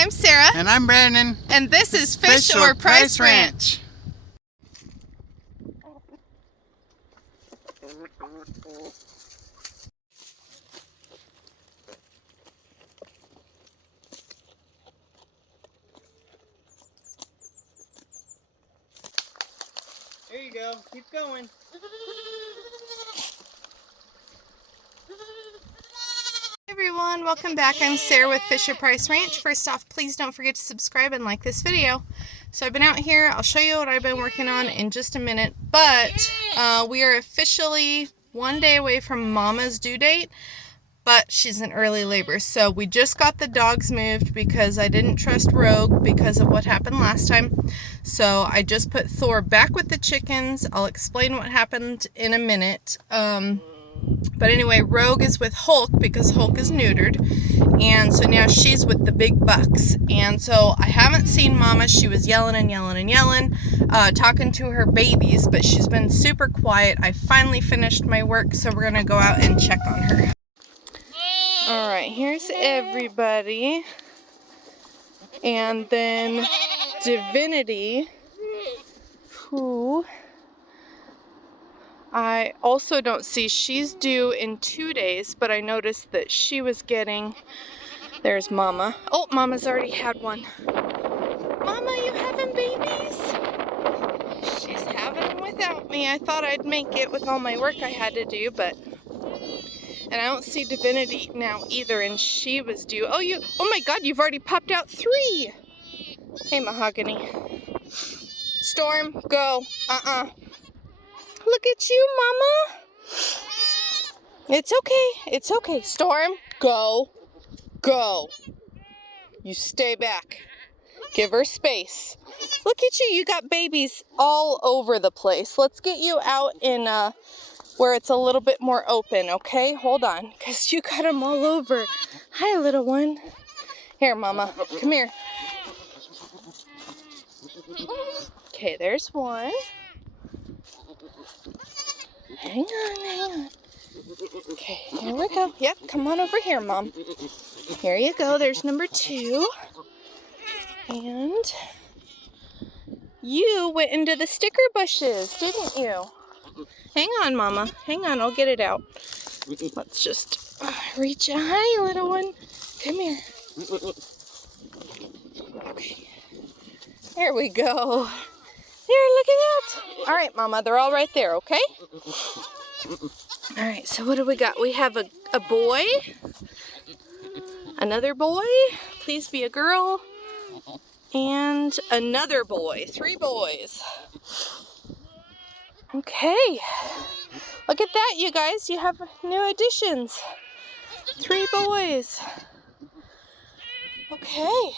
I'm Sarah. And I'm Brandon. And this is Fish or Price Ranch. There you go. Keep going. Hey everyone, welcome back. I'm Sarah with Fish or Price Ranch. First off, please don't forget to subscribe and like this video. So I've been out here. I'll show you what I've been working on in just a minute, but we are officially one day away from Mama's due date, but she's in early labor. So we just got the dogs moved because I didn't trust Rogue because of what happened last time. So I just put Thor back with the chickens. I'll explain what happened in a minute. But anyway, Rogue is with Hulk because Hulk is neutered. And so now she's with the big bucks. And so I haven't seen Mama. She was yelling and yelling and yelling, talking to her babies, but she's been super quiet. I finally finished my work, so we're going to go out and check on her. All right, here's everybody. And then Divinity, who I also don't see. She's due in 2 days, but I noticed that she was getting, there's Mama. Oh, Mama's already had one. Mama, you having babies? She's having them without me. I thought I'd make it with all my work I had to do, but, and I don't see Divinity now either, and she was due. Oh, oh my God, you've already popped out 3. Hey, Mahogany. Storm, go. Look at you, Mama. It's okay. It's okay. Storm, go. Go. You stay back. Give her space. Look at you. You got babies all over the place. Let's get you out in where it's a little bit more open, okay? Hold on, because you got them all over. Hi, little one. Here, Mama. Come here. Okay, there's one. Hang on. Okay, here we go. Yep, come on over here, Mom. Here you go. There's number 2. And you went into the sticker bushes, didn't you? Hang on, Mama. Hang on, I'll get it out. Let's just reach. Hi, little one. Come here. Okay. There we go. Here, look at that. All right, Mama, they're all right there, okay? All right, so what do we got? We have a boy, another boy, please be a girl, and another boy. 3 boys. Okay, look at that, you guys. You have new additions. 3 boys. Okay.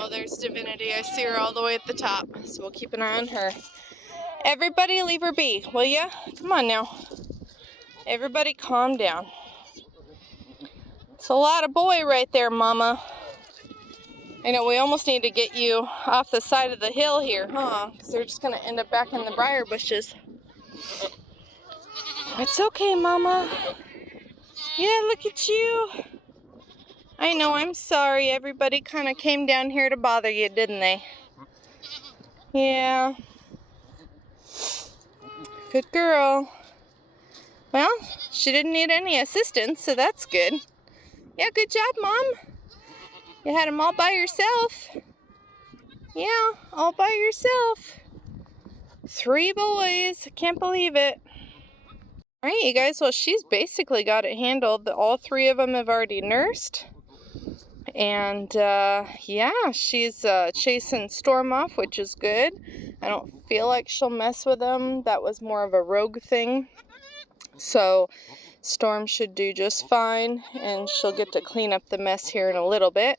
Oh, there's Divinity. I see her all the way at the top, so we'll keep an eye on her. Everybody leave her be, will ya? Come on now. Everybody calm down. It's a lot of boy right there, Mama. I know, we almost need to get you off the side of the hill here, huh? Because they're just going to end up back in the briar bushes. It's okay, Mama. Yeah, look at you. I know, I'm sorry. Everybody kind of came down here to bother you, didn't they? Yeah. Good girl. Well, she didn't need any assistance, so that's good. Yeah, good job, Mom. You had them all by yourself. Yeah, all by yourself. 3 boys. I can't believe it. All right, you guys. Well, she's basically got it handled. All 3 of them have already nursed. And, yeah, she's chasing Storm off, which is good. I don't feel like she'll mess with them. That was more of a Rogue thing. So Storm should do just fine, and she'll get to clean up the mess here in a little bit.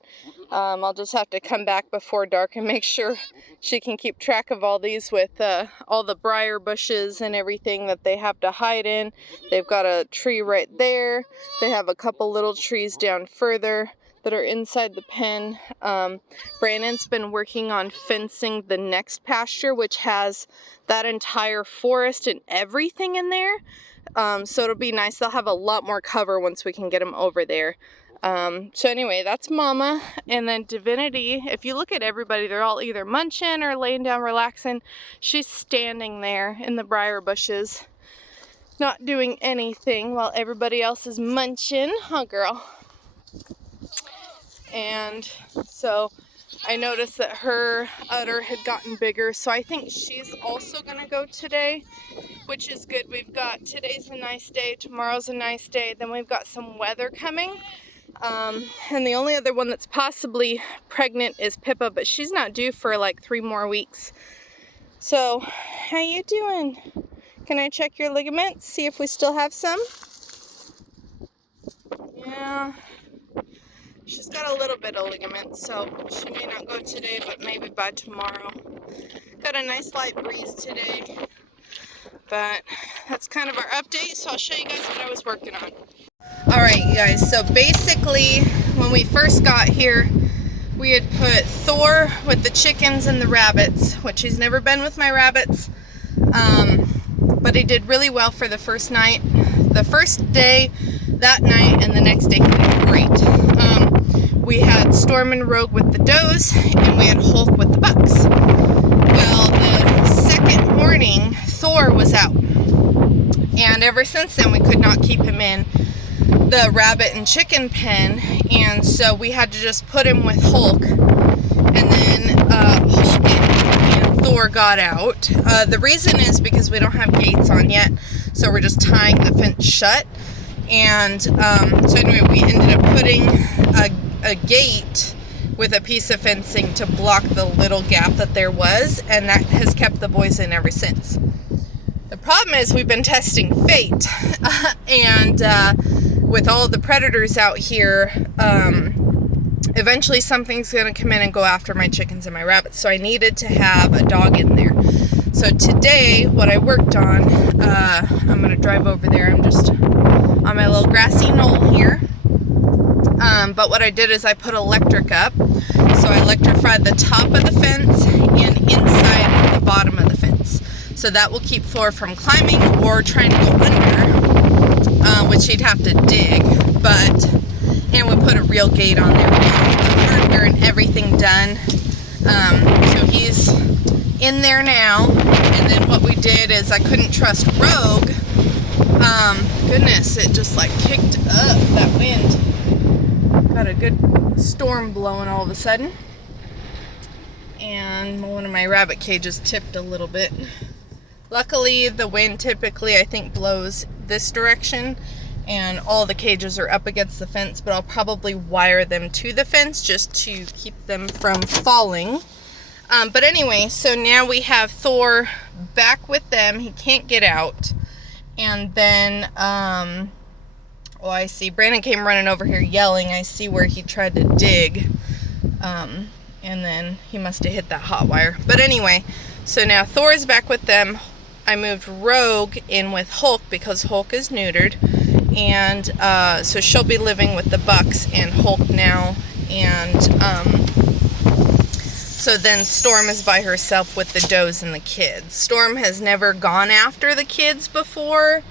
I'll just have to come back before dark and make sure she can keep track of all these with all the briar bushes and everything that they have to hide in. They've got a tree right there. They have a couple little trees down further that are inside the pen. Brandon's been working on fencing the next pasture, which has that entire forest and everything in there. So it'll be nice. They'll have a lot more cover once we can get them over there. So anyway, that's Mama. And then Divinity, if you look at everybody, they're all either munching or laying down relaxing. She's standing there in the briar bushes, not doing anything while everybody else is munching. Huh, girl? And so I noticed that her udder had gotten bigger, so I think she's also gonna go today, which is good. We've got, today's a nice day, tomorrow's a nice day, then we've got some weather coming. And the only other one that's possibly pregnant is Pippa, but she's not due for like 3 more weeks. So, how you doing? Can I check your ligaments, see if we still have some? Yeah. She's got a little bit of ligament, so she may not go today, but maybe by tomorrow. Got a nice light breeze today, but that's kind of our update, so I'll show you guys what I was working on. Alright, you guys, so basically, when we first got here, we had put Thor with the chickens and the rabbits, which he's never been with my rabbits, but he did really well for the first night. The first day, that night, and the next day he did great. We had Storm and Rogue with the does, and we had Hulk with the bucks. Well, the second morning, Thor was out. And ever since then, we could not keep him in the rabbit and chicken pen, and so we had to just put him with Hulk. And then Hulk and Thor got out. The reason is because we don't have gates on yet, so we're just tying the fence shut. And so anyway, we ended up putting a gate with a piece of fencing to block the little gap that there was, and that has kept the boys in ever since. The problem is we've been testing fate, and with all the predators out here, eventually something's going to come in and go after my chickens and my rabbits, so I needed to have a dog in there. So today, what I worked on, I'm going to drive over there. I'm just on my little grassy knoll here. But what I did is I put electric up. So I electrified the top of the fence and inside the bottom of the fence. So that will keep Thor from climbing or trying to go under, which he'd have to dig. And we put a real gate on there. We got the hardware and everything done. So he's in there now. And then what we did is I couldn't trust Rogue. Goodness, it just like kicked up, that wind. Got a good storm blowing all of a sudden. And one of my rabbit cages tipped a little bit. Luckily, the wind typically, I think, blows this direction, and all the cages are up against the fence, but I'll probably wire them to the fence just to keep them from falling. But anyway, so now we have Thor back with them. He can't get out. And then, oh, I see. Brandon came running over here yelling. I see where he tried to dig. And then he must have hit that hot wire. But anyway, so now Thor's back with them. I moved Rogue in with Hulk because Hulk is neutered. And so she'll be living with the bucks and Hulk now. And so then Storm is by herself with the does and the kids. Storm has never gone after the kids before.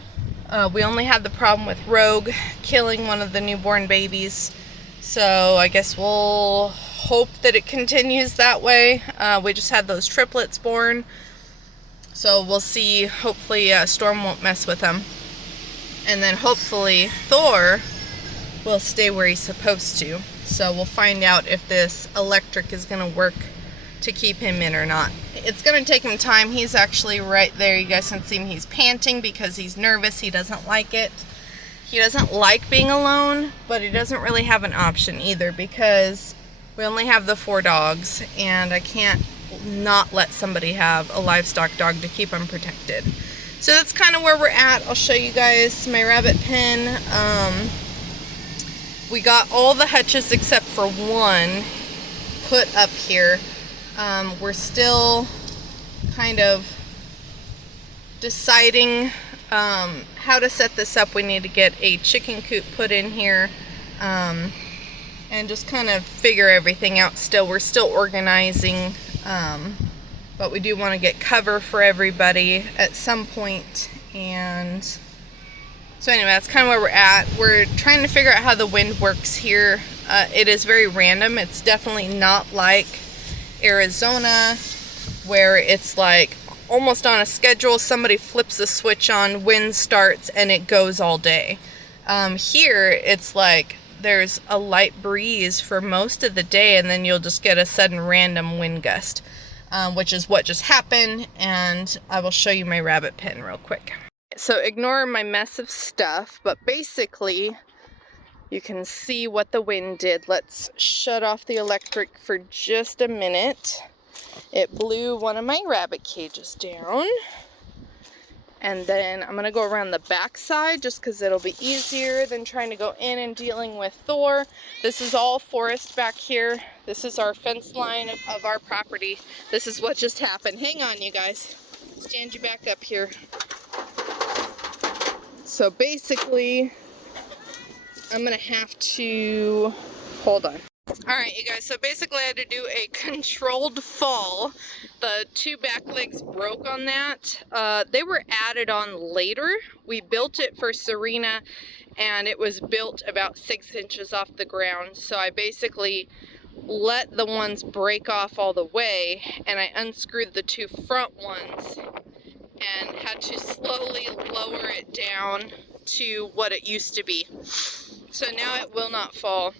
We only had the problem with Rogue killing one of the newborn babies. So I guess we'll hope that it continues that way. We just had those triplets born. So we'll see. Hopefully Storm won't mess with them. And then hopefully Thor will stay where he's supposed to. So we'll find out if this electric is going to work to keep him in or not. It's going to take him time. He's actually right there. You guys can see him. He's panting because he's nervous. He doesn't like it. He doesn't like being alone, but he doesn't really have an option either because we only have the 4 dogs, and I can't not let somebody have a livestock dog to keep them protected. So that's kind of where we're at. I'll show you guys my rabbit pen. We got all the hutches except for one put up here. We're still kind of deciding how to set this up. We need to get a chicken coop put in here and just kind of figure everything out still. We're still organizing, but we do want to get cover for everybody at some point, and So anyway, that's kind of where we're at. We're trying to figure out how the wind works here. It is very random. It's definitely not like Arizona, where it's like almost on a schedule. Somebody flips a switch on, wind starts, and it goes all day. Here, it's like there's a light breeze for most of the day, and then you'll just get a sudden random wind gust, which is what just happened, and I will show you my rabbit pen real quick. So ignore my mess of stuff, but basically you can see what the wind did. Let's shut off the electric for just a minute. It blew one of my rabbit cages down. And then I'm gonna go around the back side just because it'll be easier than trying to go in and dealing with Thor. This is all forest back here. This is our fence line of our property. This is what just happened. Hang on, you guys. Stand you back up here. So basically, I'm gonna have to, hold on. All right, you guys, so basically I had to do a controlled fall. The two back legs broke on that. They were added on later. We built it for Serena, and it was built about 6 inches off the ground. So I basically let the ones break off all the way, and I unscrewed the two front ones and had to slowly lower it down to what it used to be. So now it will not fall.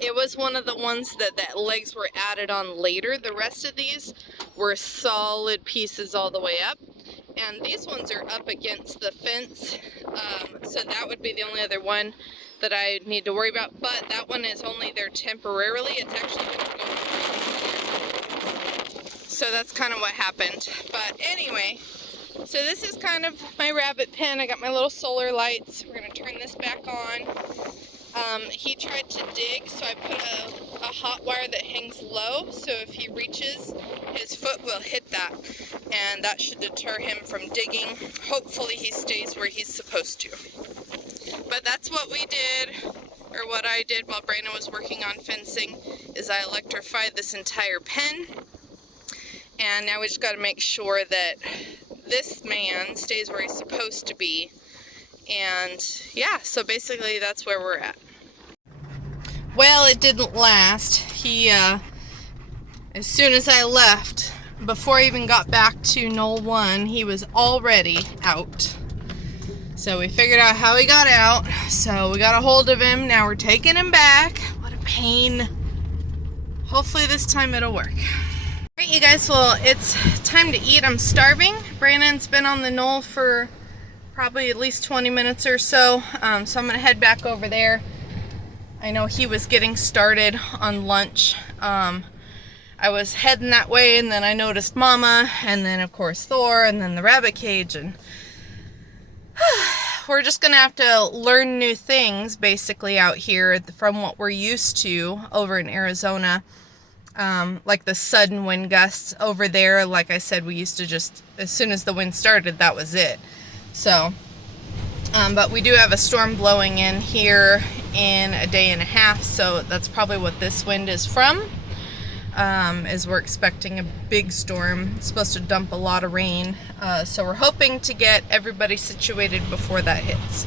It was one of the ones that legs were added on later. The rest of these were solid pieces all the way up. And these ones are up against the fence. So that would be the only other one that I need to worry about. But that one is only there temporarily. It's actually going to go. So that's kind of what happened. But anyway, so this is kind of my rabbit pen. I got my little solar lights. We're going to turn this back on. He tried to dig, so I put a hot wire that hangs low, so if he reaches, his foot will hit that, and that should deter him from digging. Hopefully he stays where he's supposed to. But that's what we did, or what I did while Brandon was working on fencing, is I electrified this entire pen, and now we just got to make sure that this man stays where he's supposed to be. And yeah, so basically that's where we're at. Well, it didn't last. He, as soon as I left, before I even got back to Knoll 1, he was already out. So we figured out how he got out. So we got a hold of him. Now we're taking him back. What a pain. Hopefully this time it'll work. Alright, you guys, well, it's time to eat. I'm starving. Brandon's been on the knoll for probably at least 20 minutes or so. So I'm gonna head back over there. I know he was getting started on lunch. I was heading that way, and then I noticed Mama, and then of course Thor, and then the rabbit cage, and we're just gonna have to learn new things basically out here from what we're used to over in Arizona. Like the sudden wind gusts over there, like I said, we used to just, as soon as the wind started, that was it. So, but we do have a storm blowing in here in a day and a half, so that's probably what this wind is from, is we're expecting a big storm. It's supposed to dump a lot of rain, so we're hoping to get everybody situated before that hits.